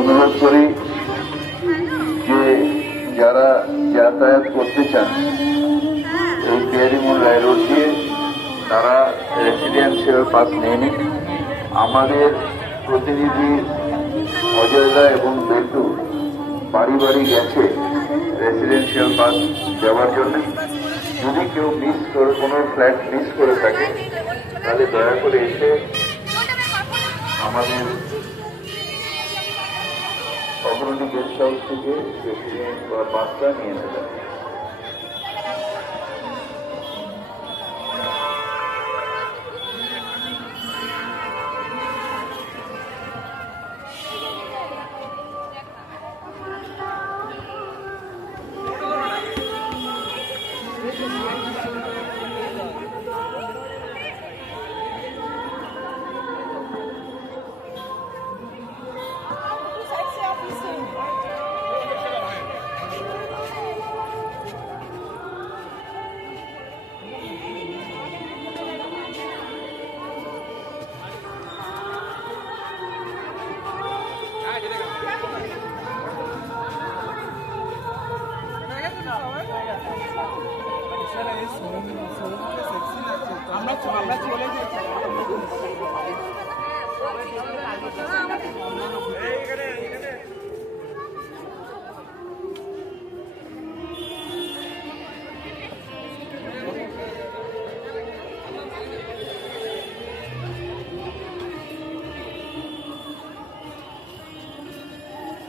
অনুরোধ করি যে যারা যাতায়াত করতে চান এই পেয়ারিমোড় রায় রোড দিয়ে তারা রেসিডেন্সিয়াল পাস নিয়ে নিন। আমাদের প্রতিনিধি অজয়দা এবং বেটু বাড়ি বাড়ি গেছে রেসিডেন্সিয়াল পাস দেওয়ার জন্য। যদি কেউ মিস করে, কোনো ফ্ল্যাট মিস করে থাকে, তাহলে দয়া করে এসে আমাদের অগ্রণী গেস্ট হাউস থেকে রেসিডেন্ট বা পাসটা নিয়ে নেবেন। আমরা চলে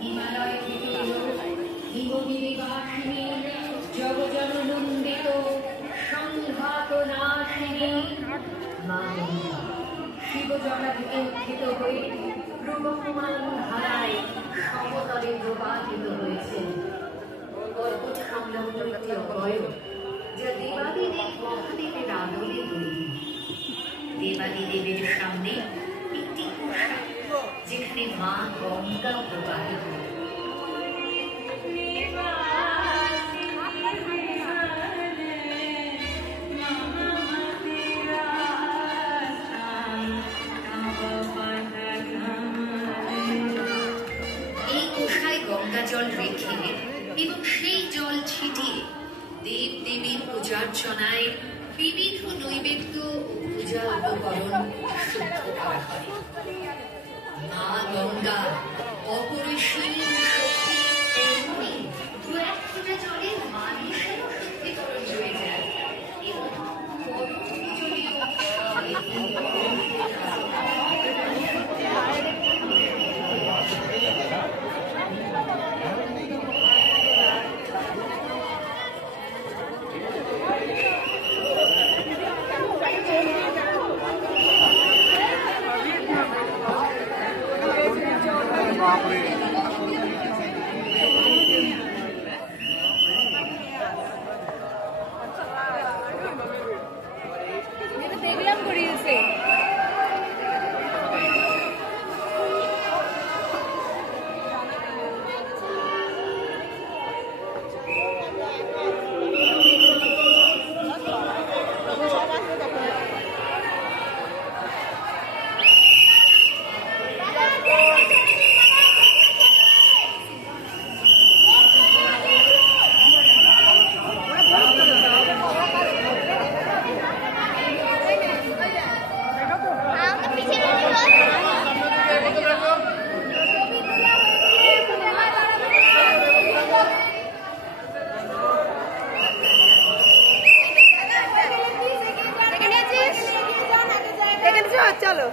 হিমালয় থেকে হিমগিরিবাসিনী জগজননন্দিত সংঘাত নাশিনী মা গঙ্গা শিবজলা থেকে উত্থিত হয়ে প্রবহমান ধারায় সমতলে প্রবাহিত হয়েছেন। পর্বত সংলগ্ন একটি অবয়ব যা দেবাদিদেব মহাদেবের আদরে তৈরি। দেবাদিদেবের সামনে একটি কুষা যেখানে মা গঙ্গা প্রবাহিত। এই কুষায় গঙ্গা জল রেখে এবং সেই জল ছিটিয়ে দেব দেবীর পূজার্চনায় বিবিধ নৈবেদ্য ও পূজা উপকরণ শুদ্ধ করা হয়। মা গঙ্গা অপরিসীম শক্তি, তেমনি দু এক ফোঁটা জলে মানুষেরও শুদ্ধিকরণ হয়ে যায় এবং পরম পূজনীয় দেখলাম তো রিলসে। চলো।